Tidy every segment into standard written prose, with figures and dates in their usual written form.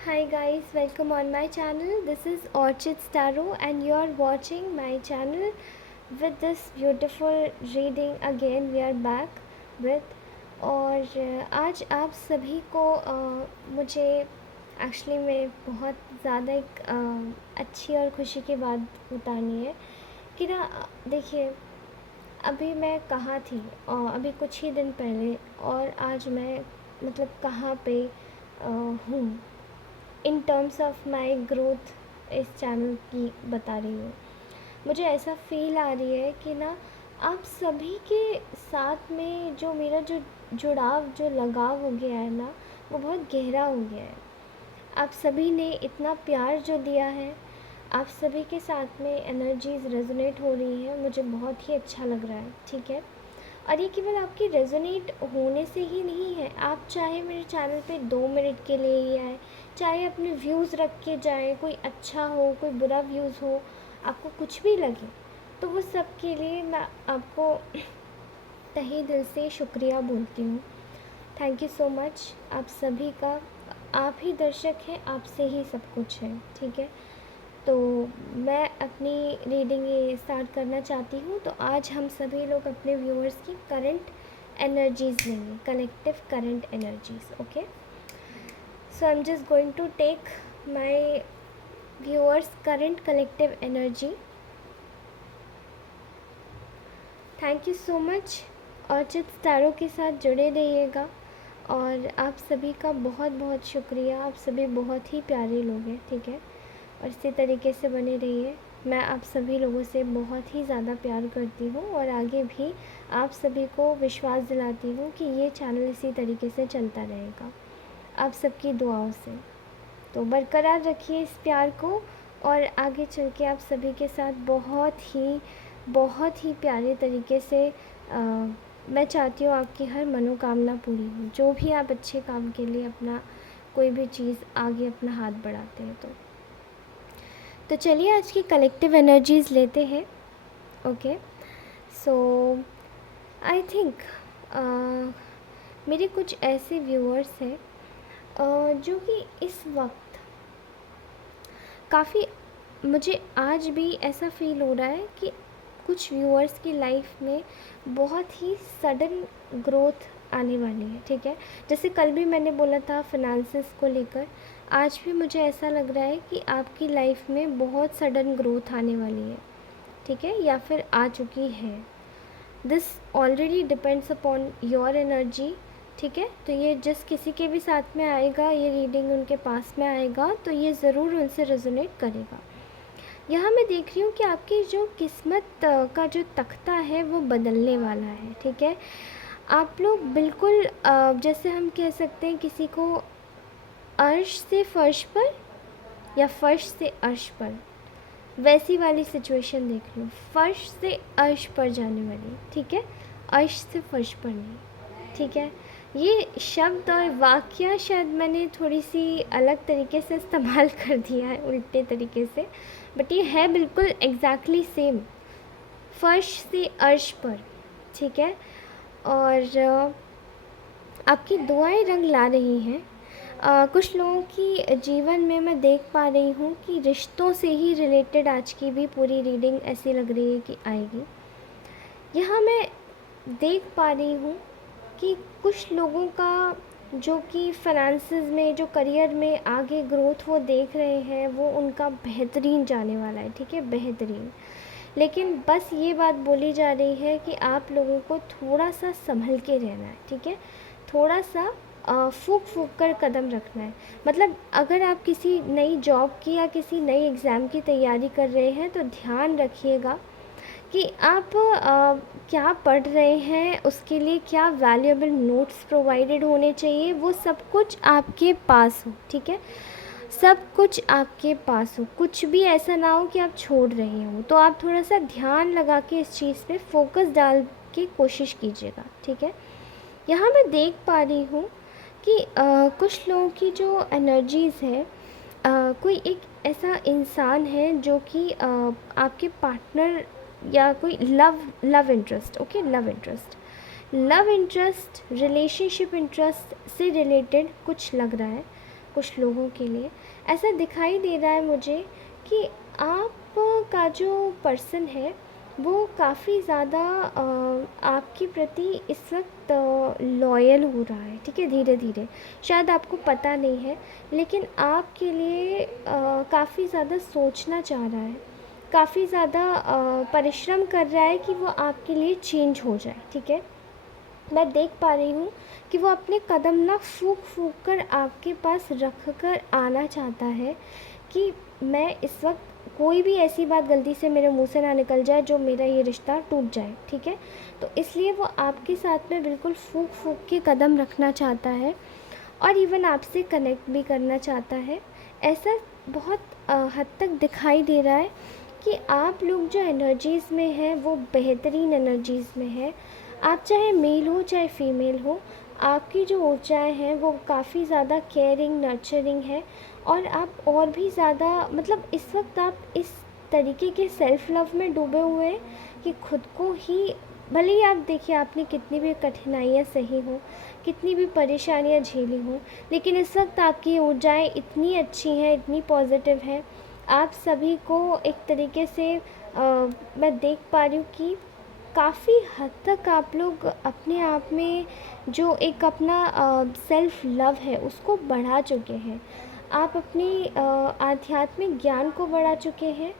Hi guys, welcome on my channel. This is Orchid Starro and you are watching my channel with this beautiful reading. Again we are back with और आज आप सभी को मुझे actually में बहुत ज़्यादा एक अच्छी और खुशी की बात बतानी है कि ना देखिए, अभी मैं कहाँ थी अभी कुछ ही दिन पहले और आज मैं मतलब कहाँ पे हूँ in terms of my growth इस चैनल की बता रही हूँ। मुझे ऐसा फील आ रही है कि ना आप सभी के साथ में जो मेरा जो जुड़ाव जो लगाव हो गया है ना, वो बहुत गहरा हो गया है। आप सभी ने इतना प्यार जो दिया है, आप सभी के साथ में एनर्जीज़ रेजोनेट हो रही हैं, मुझे बहुत ही अच्छा लग रहा है। ठीक है, और ये केवल आपकी रेजोनेट होने से ही नहीं है। आप चाहे मेरे चैनल पे 2 मिनट के लिए ही आए, चाहे अपने व्यूज़ रख के जाएँ, कोई अच्छा हो कोई बुरा व्यूज़ हो, आपको कुछ भी लगे तो वो सब के लिए मैं आपको तहे दिल से शुक्रिया बोलती हूँ। थैंक यू सो मच आप सभी का। आप ही दर्शक हैं, आपसे ही सब कुछ है। ठीक है, तो मैं अपनी रीडिंग ये स्टार्ट करना चाहती हूँ। तो आज हम सभी लोग अपने व्यूअर्स की करंट एनर्जीज़ लेंगे, collective current energies. Okay, so I am just going to take my viewers current collective energy. Thank you so much. Orchid Staro के साथ जुड़े रहिएगा और आप सभी का बहुत बहुत शुक्रिया। आप सभी बहुत ही प्यारे लोग हैं। ठीक है, और इसी तरीके से बने रहिए। मैं आप सभी लोगों से बहुत ही ज़्यादा प्यार करती हूँ और आगे भी आप सभी को विश्वास दिलाती हूँ कि ये चैनल इसी तरीके से चलता रहेगा आप सबकी दुआओं से। तो बरकरार रखिए इस प्यार को और आगे चल के आप सभी के साथ बहुत ही प्यारे तरीके से मैं चाहती हूँ आपकी हर मनोकामना पूरी हो। जो भी आप अच्छे काम के लिए अपना कोई भी चीज़ आगे अपना हाथ बढ़ाते हैं तो चलिए आज की कलेक्टिव एनर्जीज़ लेते हैं। ओके, सो आई थिंक मेरे कुछ ऐसे व्यूअर्स हैं जो कि इस वक्त काफ़ी, मुझे आज भी ऐसा फील हो रहा है कि कुछ व्यूअर्स की लाइफ में बहुत ही सडन ग्रोथ आने वाली है। ठीक है, जैसे कल भी मैंने बोला था फिनांसेस को लेकर, आज भी मुझे ऐसा लग रहा है कि आपकी लाइफ में बहुत सडन ग्रोथ आने वाली है। ठीक है, या फिर आ चुकी है। This already depends upon your energy. ठीक है, तो ये जिस किसी के भी साथ में आएगा, ये रीडिंग उनके पास में आएगा तो ये ज़रूर उनसे रेजोनेट करेगा। यहाँ मैं देख रही हूँ कि आपकी जो किस्मत का जो तख्ता है वो बदलने वाला है। ठीक है, आप लोग बिल्कुल जैसे हम कह सकते हैं किसी को अर्श से फर्श पर या फर्श से अर्श पर, वैसी वाली सिचुएशन देख रही हूँ। फर्श से अर्श पर जाने वाली। ठीक है, अर्श से फर्श पर नहीं। ठीक है, ये शब्द और वाक्य शायद मैंने थोड़ी सी अलग तरीके से इस्तेमाल कर दिया है, उल्टे तरीके से, बट ये है बिल्कुल एग्जैक्टली सेम, फर्श से अर्श पर। ठीक है, और आपकी दुआएं रंग ला रही हैं। कुछ लोगों की जीवन में मैं देख पा रही हूँ कि रिश्तों से ही रिलेटेड आज की भी पूरी रीडिंग ऐसी लग रही है कि आएगी। यहाँ मैं देख पा रही हूँ कि कुछ लोगों का जो कि फाइनेंसेस में, जो करियर में आगे ग्रोथ वो देख रहे हैं, वो उनका बेहतरीन जाने वाला है। ठीक है, बेहतरीन। लेकिन बस ये बात बोली जा रही है कि आप लोगों को थोड़ा सा संभल के रहना है। ठीक है, थोड़ा सा फूक फूक कर कदम रखना है। मतलब अगर आप किसी नई जॉब की या किसी नई एग्ज़ाम की तैयारी कर रहे हैं तो ध्यान रखिएगा कि आप क्या पढ़ रहे हैं, उसके लिए क्या वैल्यूएबल नोट्स प्रोवाइडेड होने चाहिए, वो सब कुछ आपके पास हो। ठीक है, सब कुछ आपके पास हो, कुछ भी ऐसा ना हो कि आप छोड़ रहे हो। तो आप थोड़ा सा ध्यान लगा के इस चीज़ पे फोकस डाल के कोशिश कीजिएगा। ठीक है, यहाँ मैं देख पा रही हूँ कि कुछ लोगों की जो एनर्जीज़ है, कोई एक ऐसा इंसान है जो कि आपके पार्टनर या कोई love interest, okay, love interest relationship interest से रिलेटेड कुछ लग रहा है। कुछ लोगों के लिए ऐसा दिखाई दे रहा है मुझे कि आपका जो पर्सन है वो काफ़ी ज़्यादा आपके प्रति इस वक्त लॉयल हो रहा है, ठीक है, धीरे धीरे। शायद आपको पता नहीं है, लेकिन आपके लिए काफ़ी ज़्यादा सोचना चाह रहा है, काफ़ी ज़्यादा परिश्रम कर रहा है कि वो आपके लिए चेंज हो जाए, ठीक है। मैं देख पा रही हूँ कि वो अपने कदम ना फूँक फूँक कर आपके पास रख कर आना चाहता है कि मैं इस वक्त कोई भी ऐसी बात गलती से मेरे मुंह से ना निकल जाए जो मेरा ये रिश्ता टूट जाए, ठीक है। तो इसलिए वो आपके साथ में बिल्कुल फूँक फूँक के कदम रखना चाहता है और इवन आपसे कनेक्ट भी करना चाहता है। ऐसा बहुत हद तक दिखाई दे रहा है कि आप लोग जो एनर्जीज़ में हैं वो बेहतरीन एनर्जीज़ में है। आप चाहे मेल हो चाहे फीमेल हो, आपकी जो ऊर्जाएँ हैं वो काफ़ी ज़्यादा केयरिंग, नर्चरिंग है और आप और भी ज़्यादा मतलब इस वक्त आप इस तरीके के सेल्फ़ लव में डूबे हुए हैं कि खुद को ही, भले ही आप देखिए आपने कितनी भी कठिनाइयाँ सही हों, कितनी भी परेशानियाँ झेली हों, लेकिन इस वक्त आपकी ऊर्जाएँ इतनी अच्छी हैं, इतनी पॉजिटिव हैं। आप सभी को एक तरीके से मैं देख पा रही हूँ कि काफ़ी हद तक आप लोग अपने आप में जो एक अपना सेल्फ लव है उसको बढ़ा चुके हैं। आप अपनी आध्यात्मिक ज्ञान को बढ़ा चुके हैं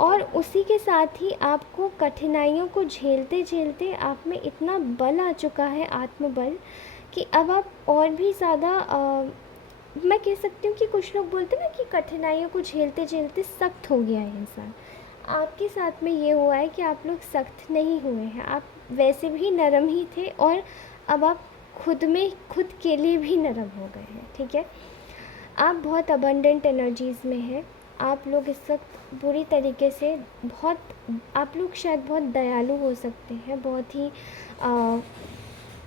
और उसी के साथ ही आपको कठिनाइयों को झेलते झेलते आप में इतना बल आ चुका है, आत्मबल, कि अब आप और भी ज़्यादा मैं कह सकती हूँ कि कुछ लोग बोलते हैं ना कि कठिनाइयों को झेलते झेलते सख्त हो गया है इंसान। आपके साथ में ये हुआ है कि आप लोग सख्त नहीं हुए हैं, आप वैसे भी नरम ही थे और अब आप खुद के लिए भी नरम हो गए हैं, ठीक है। आप बहुत अबंडेंट एनर्जीज़ में हैं। आप लोग इस वक्त पूरी तरीके से आप लोग शायद बहुत दयालु हो सकते हैं,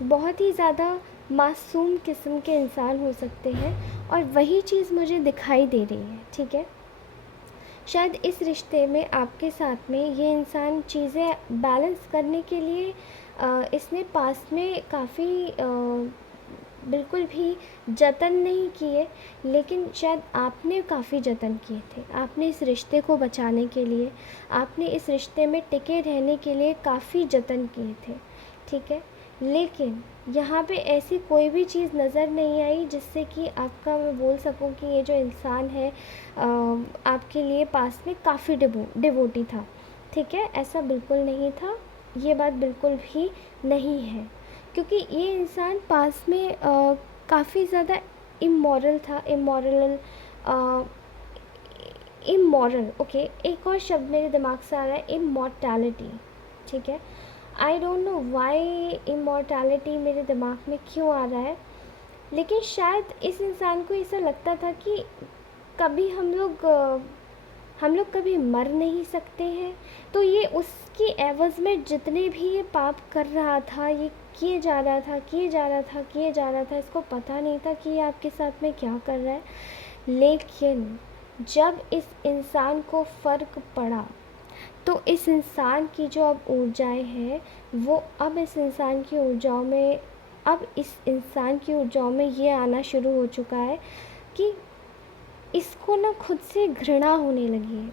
बहुत ही ज़्यादा मासूम किस्म के इंसान हो सकते हैं और वही चीज़ मुझे दिखाई दे रही है, ठीक है। शायद इस रिश्ते में आपके साथ में ये इंसान चीज़ें बैलेंस करने के लिए इसने पास्ट में काफ़ी बिल्कुल भी जतन नहीं किए, लेकिन शायद आपने काफ़ी जतन किए थे। आपने इस रिश्ते को बचाने के लिए, आपने इस रिश्ते में टिके रहने के लिए काफ़ी जतन किए थे, ठीक है। लेकिन यहाँ पे ऐसी कोई भी चीज़ नज़र नहीं आई जिससे कि आपका मैं बोल सकूँ कि ये जो इंसान है आपके लिए पास में काफ़ी डिवोटी था, ठीक है। ऐसा बिल्कुल नहीं था, ये बात बिल्कुल भी नहीं है, क्योंकि ये इंसान पास में काफ़ी ज़्यादा इमोरल था, इमोरल, ओके, एक और शब्द मेरे दिमाग से आ रहा है, इमॉर्टैलिटी, ठीक है। I don't know why immortality मेरे दिमाग में क्यों आ रहा है, लेकिन शायद इस इंसान को ऐसा लगता था कि कभी हम लोग कभी मर नहीं सकते हैं, तो ये उसकी एवज़ में जितने भी ये पाप कर रहा था, ये किए जा रहा था, इसको पता नहीं था कि ये आपके साथ में क्या कर रहा है। लेकिन जब इस इंसान को फ़र्क पड़ा तो इस इंसान की जो अब ऊर्जाएं हैं वो अब इस इंसान की ऊर्जाओं में ये आना शुरू हो चुका है कि इसको ना खुद से घृणा होने लगी है।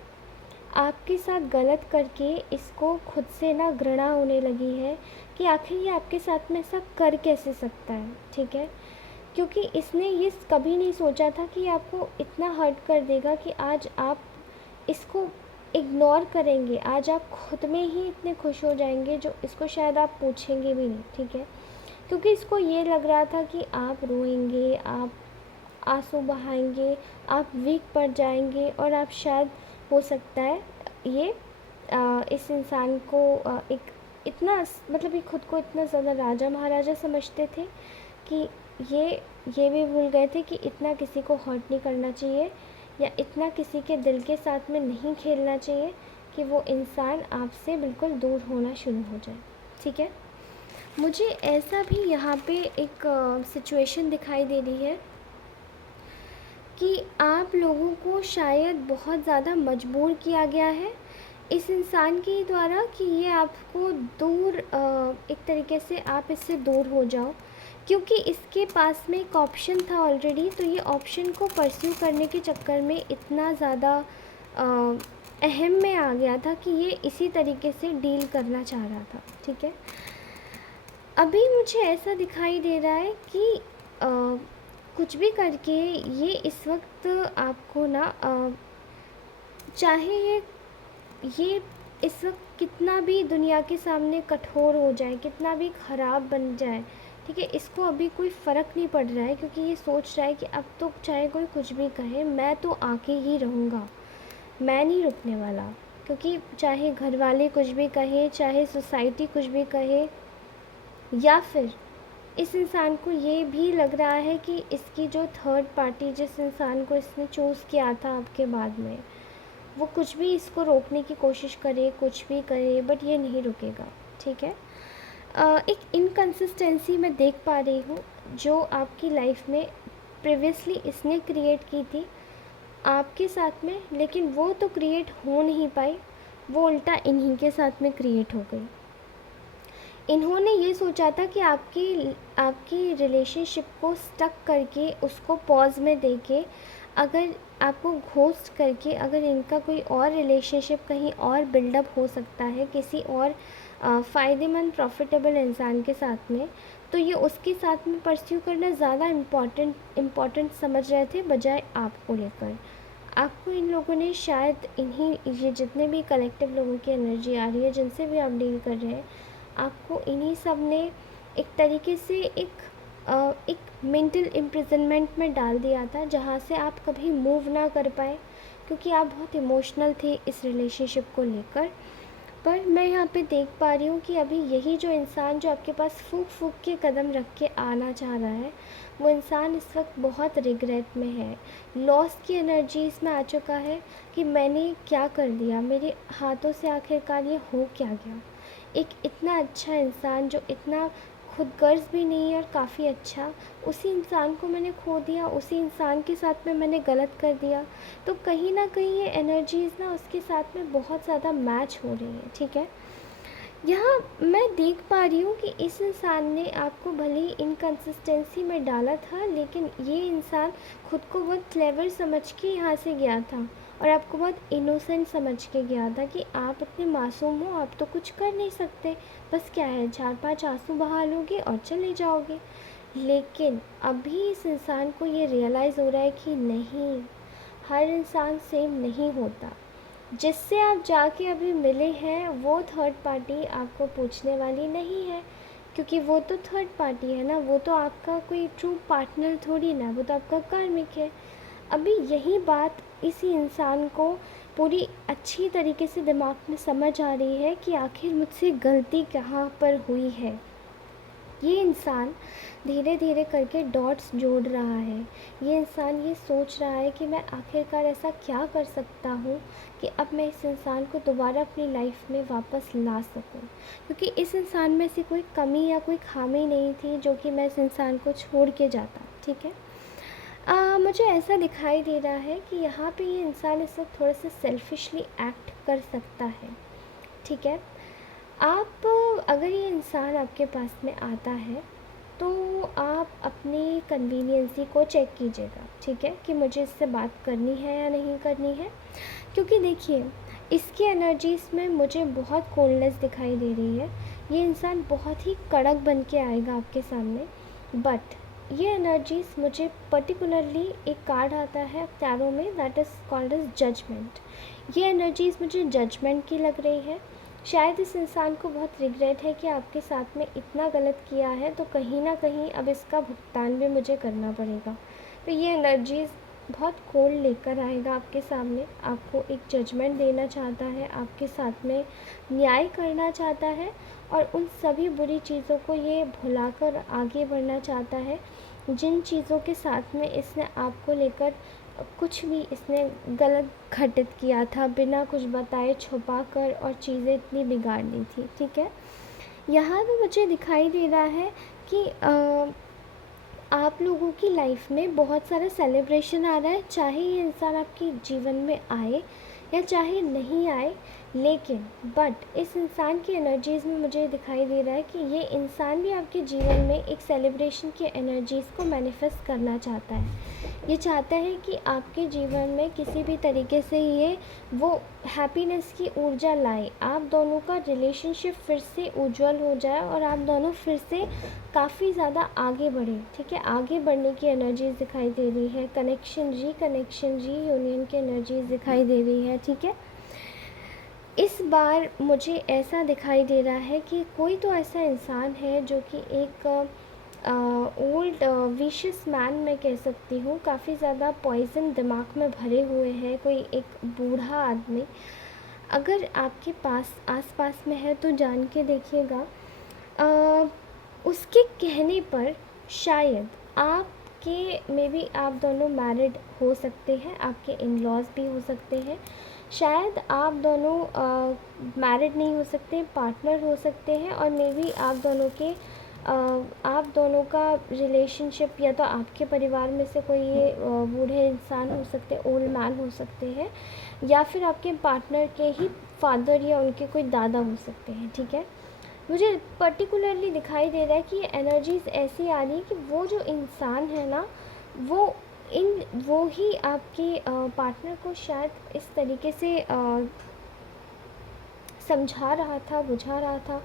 आपके साथ गलत करके इसको खुद से ना घृणा होने लगी है कि आखिर ये आपके साथ में ऐसा कर कैसे सकता है, ठीक है। क्योंकि इसने ये कभी नहीं सोचा था कि आपको इतना हर्ट कर देगा कि आज आप इसको इग्नोर करेंगे, आज आप खुद में ही इतने खुश हो जाएंगे जो इसको शायद आप पूछेंगे भी नहीं, ठीक है। क्योंकि इसको ये लग रहा था कि आप रोएंगे, आप आंसू बहाएंगे, आप वीक पड़ जाएंगे और आप शायद हो सकता है ये इस इंसान को एक इतना मतलब ये खुद को इतना ज़्यादा राजा महाराजा समझते थे कि ये भी भूल गए थे कि इतना किसी को हर्ट नहीं करना चाहिए या इतना किसी के दिल के साथ में नहीं खेलना चाहिए कि वो इंसान आपसे बिल्कुल दूर होना शुरू हो जाए, ठीक है। मुझे ऐसा भी यहाँ पे एक सिचुएशन दिखाई दे रही है कि आप लोगों को शायद बहुत ज़्यादा मजबूर किया गया है इस इंसान के द्वारा कि ये आपको दूर एक तरीके से आप इससे दूर हो जाओ, क्योंकि इसके पास में एक ऑप्शन था ऑलरेडी, तो ये ऑप्शन को परस्यू करने के चक्कर में इतना ज़्यादा अहम में आ गया था कि ये इसी तरीके से डील करना चाह रहा था। ठीक है, अभी मुझे ऐसा दिखाई दे रहा है कि कुछ भी करके ये इस वक्त आपको ना चाहे ये इस वक्त कितना भी दुनिया के सामने कठोर हो जाए, कितना भी ख़राब बन जाए, ठीक है, इसको अभी कोई फ़र्क नहीं पड़ रहा है, क्योंकि ये सोच रहा है कि अब तो चाहे कोई कुछ भी कहे, मैं तो आके ही रहूँगा, मैं नहीं रुकने वाला। क्योंकि चाहे घर वाले कुछ भी कहे, चाहे सोसाइटी कुछ भी कहे, या फिर इस इंसान को ये भी लग रहा है कि इसकी जो थर्ड पार्टी, जिस इंसान को इसने चूज़ किया था आपके बाद में, वो कुछ भी इसको रोकने की कोशिश करे, कुछ भी करे, बट ये नहीं रुकेगा। ठीक है, एक इनकंसिस्टेंसी मैं देख पा रही हूँ जो आपकी लाइफ में प्रीवियसली इसने क्रिएट की थी आपके साथ में, लेकिन वो तो क्रिएट हो नहीं पाई, वो उल्टा इन्हीं के साथ में क्रिएट हो गई। इन्होंने ये सोचा था कि आपकी रिलेशनशिप को स्टक करके, उसको पॉज में देके, अगर आपको घोस्ट करके, अगर इनका कोई और रिलेशनशिप कहीं और बिल्डअप हो सकता है किसी और फ़ायदेमंद प्रॉफिटेबल इंसान के साथ में, तो ये उसके साथ में परस्यू करना ज़्यादा इम्पॉर्टेंट समझ रहे थे, बजाय आपको लेकर। आपको इन लोगों ने शायद ये जितने भी कलेक्टिव लोगों की एनर्जी आ रही है, जिनसे भी आप डील कर रहे हैं, आपको इन्हीं सब ने एक तरीके से एक मेंटल इम्प्रिजनमेंट में डाल दिया था, जहाँ से आप कभी मूव ना कर पाए, क्योंकि आप बहुत इमोशनल थे इस रिलेशनशिप को लेकर। पर मैं यहाँ पे देख पा रही हूँ कि अभी यही जो इंसान जो आपके पास फूंक फूंक के कदम रख के आना चाह रहा है, वो इंसान इस वक्त बहुत रिग्रेट में है, लॉस की एनर्जी इसमें आ चुका है कि मैंने क्या कर दिया, मेरे हाथों से आखिरकार ये हो क्या गया। एक इतना अच्छा इंसान जो इतना खुदगर्ज भी नहीं है और काफ़ी अच्छा, उसी इंसान को मैंने खो दिया, उसी इंसान के साथ में मैंने गलत कर दिया। तो कहीं ना कहीं ये एनर्जीज़ ना उसके साथ में बहुत ज़्यादा मैच हो रही है। ठीक है, यहाँ मैं देख पा रही हूँ कि इस इंसान ने आपको भले ही इनकंसिस्टेंसी में डाला था, लेकिन ये इंसान खुद को बहुत क्लेवर समझ के यहाँ से गया था, और आपको बहुत इनोसेंट समझ के गया था कि आप इतने मासूम हो, आप तो कुछ कर नहीं सकते, बस क्या है 4-5 आंसू बहा लोगे और चले जाओगे। लेकिन अभी इस इंसान को ये रियलाइज़ हो रहा है कि नहीं, हर इंसान सेम नहीं होता। जिससे आप जाके अभी मिले हैं वो थर्ड पार्टी आपको पूछने वाली नहीं है, क्योंकि वो तो थर्ड पार्टी है ना, वो तो आपका कोई ट्रू पार्टनर थोड़ी ना, वो तो आपका कार्मिक है। अभी यही बात इसी इंसान को पूरी अच्छी तरीके से दिमाग में समझ आ रही है कि आखिर मुझसे गलती कहाँ पर हुई है। ये इंसान धीरे धीरे करके डॉट्स जोड़ रहा है। ये इंसान ये सोच रहा है कि मैं आखिरकार ऐसा क्या कर सकता हूँ कि अब मैं इस इंसान को दोबारा अपनी लाइफ में वापस ला सकूँ, क्योंकि इस इंसान में से कोई कमी या कोई खामी नहीं थी जो कि मैं इस इंसान को छोड़ के जाता। ठीक है, मुझे ऐसा दिखाई दे रहा है कि यहाँ पे ये इंसान इस वक्त थोड़ा सा सेल्फिशली एक्ट कर सकता है। ठीक है, आप अगर ये इंसान आपके पास में आता है तो आप अपनी कन्वीनियंसी को चेक कीजिएगा। ठीक है, कि मुझे इससे बात करनी है या नहीं करनी है, क्योंकि देखिए इसकी एनर्जीज़ में मुझे बहुत कोल्डनेस दिखाई दे रही है। ये इंसान बहुत ही कड़क बन के आएगा आपके सामने, बट ये एनर्जीज़ मुझे पर्टिकुलरली एक कार्ड आता है टैरो में, that is called as judgement. ये एनर्जीज़ मुझे जजमेंट की लग रही है। शायद इस इंसान को बहुत रिग्रेट है कि आपके साथ में इतना गलत किया है, तो कहीं ना कहीं अब इसका भुगतान भी मुझे करना पड़ेगा। तो ये एनर्जीज़ बहुत कोल्ड लेकर आएगा आपके सामने, आपको एक जजमेंट देना चाहता है, आपके साथ में न्याय करना चाहता है, और उन सभी बुरी चीज़ों को ये भुलाकर आगे बढ़ना चाहता है जिन चीज़ों के साथ में इसने आपको लेकर कुछ भी इसने गलत घटित किया था, बिना कुछ बताए छुपा कर, और चीज़ें इतनी बिगाड़ दी थी। ठीक है, यहाँ तो मुझे दिखाई दे रहा है कि आप लोगों की लाइफ में बहुत सारा सेलिब्रेशन आ रहा है, चाहे ये इंसान आपके जीवन में आए या चाहे नहीं आए, लेकिन बट इस इंसान की एनर्जीज़ में मुझे दिखाई दे रहा है कि ये इंसान भी आपके जीवन में एक सेलिब्रेशन की एनर्जीज़ को मैनिफेस्ट करना चाहता है। ये चाहता है कि आपके जीवन में किसी भी तरीके से ये वो हैप्पीनेस की ऊर्जा लाए, आप दोनों का रिलेशनशिप फिर से उज्जवल हो जाए और आप दोनों फिर से काफ़ी ज़्यादा आगे बढ़े। ठीक है, आगे बढ़ने की एनर्जीज़ दिखाई दे रही है, कनेक्शन यूनियन की एनर्जीज़ दिखाई दे रही है। ठीक है, इस बार मुझे ऐसा दिखाई दे रहा है कि कोई तो ऐसा इंसान है जो कि एक ओल्ड विशियस मैन मैं कह सकती हूँ, काफ़ी ज़्यादा पॉइज़न दिमाग में भरे हुए हैं, कोई एक बूढ़ा आदमी अगर आपके पास आसपास में है तो जान के देखिएगा। उसके कहने पर शायद आपके मे बी आप दोनों मैरिड हो सकते हैं, आपके इन लॉज भी हो सकते हैं, शायद आप दोनों मैरिड नहीं हो सकते, पार्टनर हो सकते हैं, और मे बी आप दोनों का रिलेशनशिप या तो आपके परिवार में से कोई ये बूढ़े इंसान हो सकते, ओल्ड मैन हो सकते हैं, या फिर आपके पार्टनर के ही फादर या उनके कोई दादा हो सकते हैं। ठीक है, मुझे पर्टिकुलरली दिखाई दे रहा है कि ये एनर्जीज़ ऐसी आ रही है कि वो जो इंसान है ना, वो ही आपके पार्टनर को शायद इस तरीके से समझा रहा था, बुझा रहा था।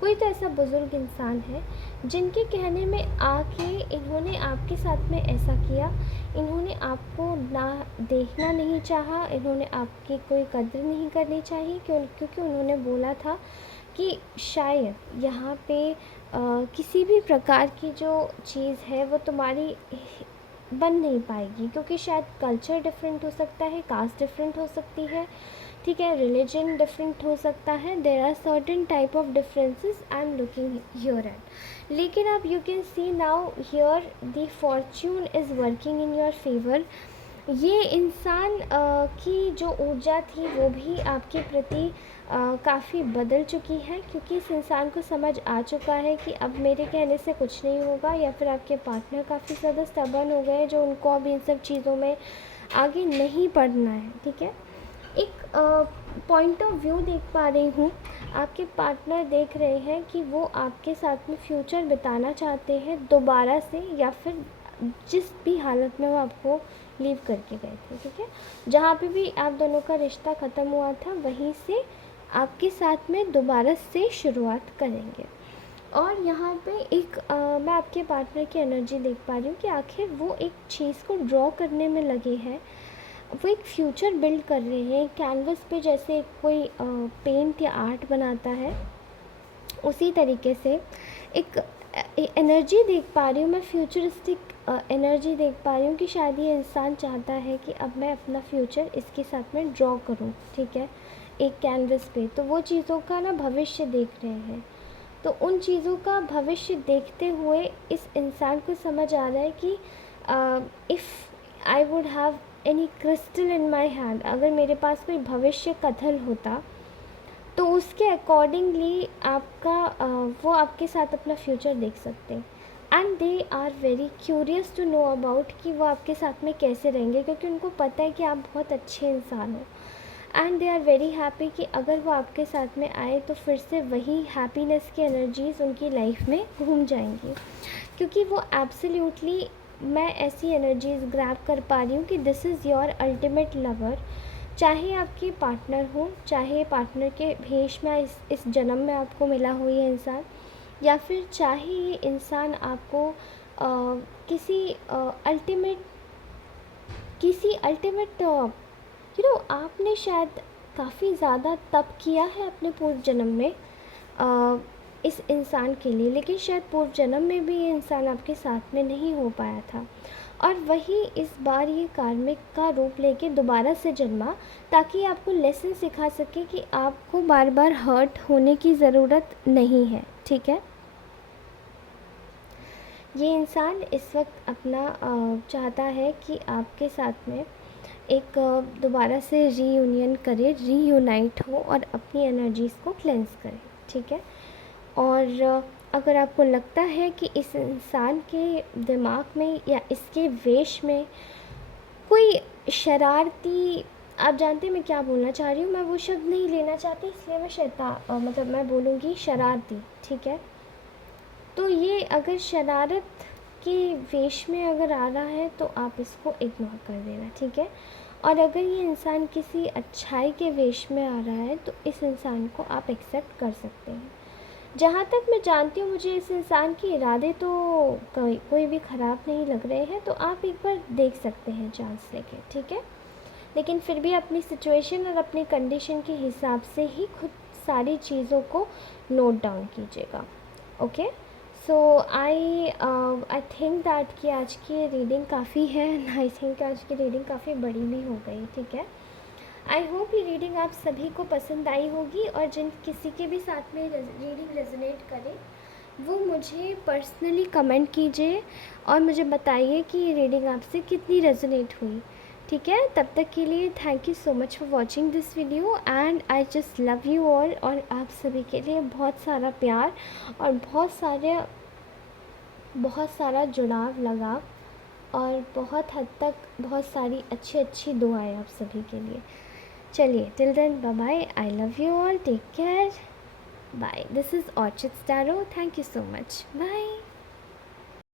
कोई तो ऐसा बुज़ुर्ग इंसान है जिनके कहने में आके इन्होंने आपके साथ में ऐसा किया, इन्होंने आपको ना देखना नहीं चाहा, इन्होंने आपकी कोई कद्र नहीं करनी चाहिए, क्योंकि उन्होंने बोला था कि शायद यहाँ पे किसी भी प्रकार की जो चीज़ है वो तुम्हारी बन नहीं पाएगी, क्योंकि शायद कल्चर डिफरेंट हो सकता है, कास्ट डिफरेंट हो सकती है, ठीक है, रिलीजन डिफरेंट हो सकता है, there are certain type of differences I am looking here at. लेकिन आप you can see now here the fortune is working in your favour. ये इंसान की जो ऊर्जा थी वो भी आपके प्रति काफ़ी बदल चुकी है, क्योंकि इस इंसान को समझ आ चुका है कि अब मेरे कहने से कुछ नहीं होगा, या फिर आपके पार्टनर काफ़ी ज़्यादा स्टबर्न हो गए जो उनको अब इन सब चीज़ों में आगे नहीं बढ़ना है। ठीक है, एक पॉइंट ऑफ व्यू देख पा रही हूँ, आपके पार्टनर देख रहे हैं कि वो आपके साथ में फ्यूचर बिताना चाहते हैं दोबारा से, या फिर जिस भी हालत में वो आपको लीव करके गए थे। ठीक है, जहाँ पे भी आप दोनों का रिश्ता ख़त्म हुआ था वहीं से आपके साथ में दोबारा से शुरुआत करेंगे। और यहाँ पे एक मैं आपके पार्टनर की एनर्जी देख पा रही हूँ कि आखिर वो एक चीज़ को ड्रॉ करने में लगे हैं, वो एक फ्यूचर बिल्ड कर रहे हैं कैनवस पे, जैसे कोई पेंट या आर्ट बनाता है उसी तरीके से एक एनर्जी देख पा रही हूँ मैं, फ्यूचरिस्टिक एनर्जी देख पा रही हूँ कि शायद ये इंसान चाहता है कि अब मैं अपना फ्यूचर इसके साथ में ड्रॉ करूँ। ठीक है, एक कैनवस पे, तो वो चीज़ों का ना भविष्य देख रहे हैं। तो उन चीज़ों का भविष्य देखते हुए इस इंसान को समझ आ रहा है कि if I would have any crystal in my hand, अगर मेरे पास कोई भविष्य कथल होता तो उसके अकॉर्डिंगली आपका वो आपके साथ अपना फ्यूचर देख सकते हैं। And they are very curious to know about कि वो आपके साथ में कैसे रहेंगे, क्योंकि उनको पता है कि आप बहुत अच्छे इंसान हो। And they are very happy कि अगर वो आपके साथ में आए तो फिर से वही हैप्पीनेस की एनर्जीज़ उनकी लाइफ में घूम जाएंगी, क्योंकि वो एब्सोल्युटली, मैं ऐसी एनर्जीज़ ग्रैब कर पा रही हूँ कि this is your ultimate lover. चाहे आपके पार्टनर हो, चाहे पार्टनर के भेष में इस जन्म में आपको मिला हो ये इंसान, या फिर चाहे ये इंसान आपको किसी अल्टीमेट आपने शायद काफ़ी ज़्यादा तप किया है अपने पूर्व जन्म में इस इंसान के लिए, लेकिन शायद पूर्व जन्म में भी ये इंसान आपके साथ में नहीं हो पाया था, और वही इस बार ये कार्मिक का रूप लेके दोबारा से जन्मा, ताकि आपको लेसन सिखा सके कि आपको बार बार हर्ट होने की ज़रूरत नहीं है। ठीक है, ये इंसान इस वक्त अपना चाहता है कि आपके साथ में एक दोबारा से रीयूनियन करे, रीयूनाइट हो और अपनी एनर्जीज़ को क्लेंस करे। ठीक है, और अगर आपको लगता है कि इस इंसान के दिमाग में या इसके वेश में कोई शरारती आप जानते हैं मैं क्या बोलना चाह रही हूँ, मैं वो शब्द नहीं लेना चाहती, इसलिए मैं मतलब मैं बोलूँगी शरारती, ठीक है। तो ये अगर शरारत के वेश में अगर आ रहा है तो आप इसको इग्नोर कर देना, ठीक है। और अगर ये इंसान किसी अच्छाई के वेश में आ रहा है तो इस इंसान को आप एक्सेप्ट कर सकते हैं। जहाँ तक मैं जानती हूँ, मुझे इस इंसान के इरादे तो कोई भी ख़राब नहीं लग रहे हैं, तो आप एक बार देख सकते हैं चांस लेके, ठीक है। लेकिन फिर भी अपनी सिचुएशन और अपनी कंडीशन के हिसाब से ही खुद सारी चीज़ों को नोट डाउन कीजिएगा, okay. So I think that कि आज की रीडिंग काफ़ी है, एंड आई थिंक आज की रीडिंग काफ़ी बड़ी भी हो गई, ठीक है। आई होप ये रीडिंग आप सभी को पसंद आई होगी, और जिन किसी के भी साथ में रीडिंग रेजोनेट करे वो मुझे पर्सनली कमेंट कीजिए और मुझे बताइए कि ये रीडिंग आपसे कितनी रेजोनेट हुई, ठीक है। तब तक के लिए thank you so much for watching this video, and I just love you all. और आप सभी के लिए बहुत सारा प्यार और बहुत सारा जुड़ाव, लगाव, और बहुत हद तक बहुत सारी अच्छी अच्छी दुआएं आप सभी के लिए। चलिए, till then, bye bye, I love you all, take care, bye. This is Orchid Staro, thank you so much, bye.